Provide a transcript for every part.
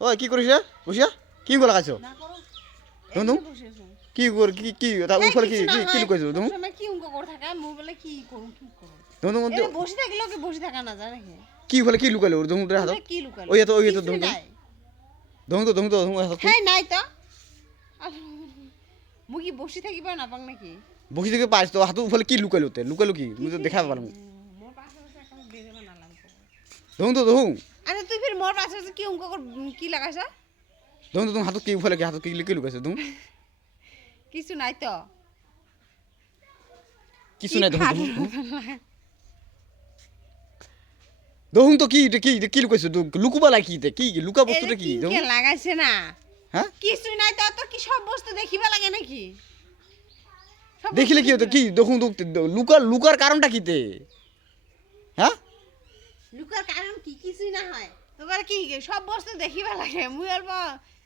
ওই কি করিস রে বসিয়া কি গলা খাইছ না করো তুমি এমনি বসে আছো কি কর কি কি তা উপরে কি কি কি লুকাইছ তুমি সময় কি অঙ্ক করে থাকা মুই বলে কি করুম কি করুম তুমি এনে বসে থাকলেও কি বসে থাকা না যায় নাকি কি বলে কি লুকাইলো তুমি হাত তোমরা কি লুকালো ওই তো তুমি নাই তুমি হাত হ্যাঁ নাই তো মুই কি বসে থাকিবা না পাং নাকি বসি থেকে পাইছ তো হাত উপরে কি লুকাইলো কি তুমি তো দেখা পারলাম মোর পাশে আছে একটা বেরে বানালাম তুমি আরে তুই ফির মোর পাশে আছে কি অঙ্ক কি লাগাইছ তুমি হাত কি উপরে কি হাত কি লুকাইছ তুমি কিছু নাই তো কিছু নাই দেখুন তো কি কি কি লুকাইছ লুকুবা লাগি কি লুকা বস্তুটা কি কে লাগাইছে না হ্যাঁ কিছু নাই তো তো কি সব বস্তু দেখিবা লাগে নাকি দেখিলে কি হতো কি দেখুন লুকার কারণটা কিতে হ্যাঁ লুকার কারণ কি কিছুই না হয় তোর কি সব বস্তু দেখিবা লাগে মুই অল্প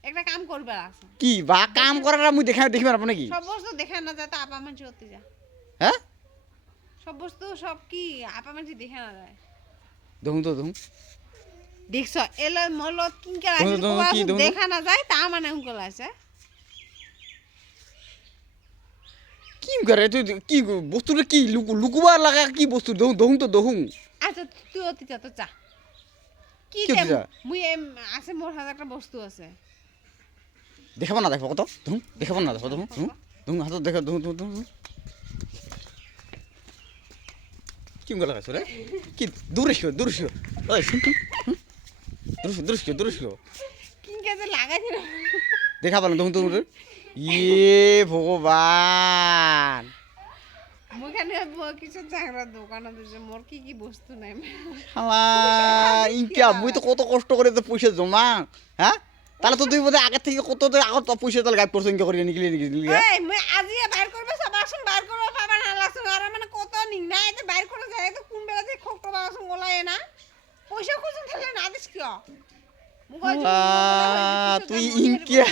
একটা কাম করবা আছে কি বা কাম করার আমি দেখিবা না নাকি সব বস্তু দেখা না যায় তো আপা মানুষ হতে যা হ্যাঁ সব বস্তু সব কি আপা মানুষ দেখা না যায় দেখুন দেখছ এলো মলত কিনকে দেখুন, কি লাগে দেখুন? দেখা না যায় তা মানে উনকল আছে কি করে তুই কি বস্তুটা কি লুকুবার লাগা কি বস্তু দেখুন আচ্ছা তুই অতি যা তো চা কি কি অতি যা? মুই আছে মোর হাতে একটা বস্তু আছে দেখাবো না দেখো কত দেখাবো না দেখো দেখুন হাত দেখা দেখুন কি গলা খাইছ রে কি দূরে শিও ওই শুন দূরে শিও কিনকে যে লাগাইছে না দেখা পারলাম দেখুন ইয়ে ভগবান মুখানে কিছু জাংরা দোকানে দিছে মোর কি কি বস্তু নাই শালা ইনকা মুই তো কত কষ্ট করে তো পয়সা জমা হ্যাঁ তাহলে তো তুই বোধহয় আগের থেকে কত আগত পয়সা তাহলে গাইড করছো ইনকা করে নিকলি এই মুই আজি বাইর করবে সব আসুন বাইর করবে পাবা না লাগছে আর মানে কত নিং না এতে বাইর করে যায় তো কোন বেলা যে খোকটো বা আসুন গলায় না পয়সা খুঁজুন তাহলে না দিস কি তুই ইনকা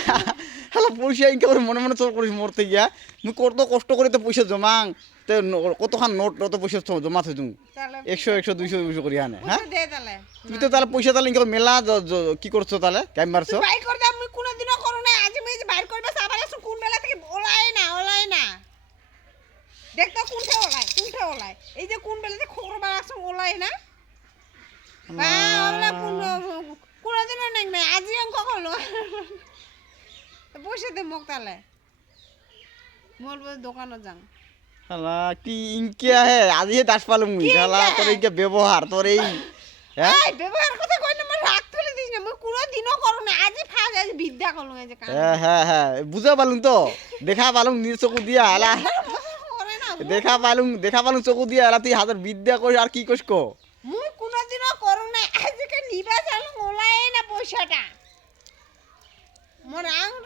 হ্যালো পয়সা ইনকা করে মনে চল করিস মরতে গিয়া মুই কত কষ্ট করে তো পয়সা জমাং তো কতখান নোট অত পয়সা জমা থই তুমি 100 200 করে আনে হ্যাঁ দে তাহলে তুই তো তাহলে পয়সা তাহলে ইনকা মেলা কি করছো তাহলে টাইম মারছো বাইর করে দাম মুই কোনদিনও করু না আজি মুই যে বাইর করবে আবার আসুন কোন বেলা থেকে ওলাই না দেখ তো কোনটা ওলাই এই যে কোন বেলা থেকে খোকটো বা আসুন ওলাই না বা ওলা কোনদিনও নেই না আজি অঙ্ক করলো পয়সা দে মোক তাহলে মোর দোকানে যাং শালা কি ইনকা হে আজি হে দাস পালুম মুই শালা তোর ইনকা ব্যবহার তোর এই হ্যাঁ এই ব্যবহার কথা কই না মই রাগ তুলে দিস না মই কোনদিনও করু না আজি ফাজ আজি বিদ্যা করলু এই যে কাম হ্যাঁ বুঝা পালুম তো দেখা পালুম নিজ চকু দিয়া আলা করে না দেখা পালুম চকু দিয়া আলা তুই হাতের বিদ্যা কই আর কি কইস কো মুই কোনদিনও করু না আজকে নিবা চালু ওলাই না পয়সাটা মোর আঙুল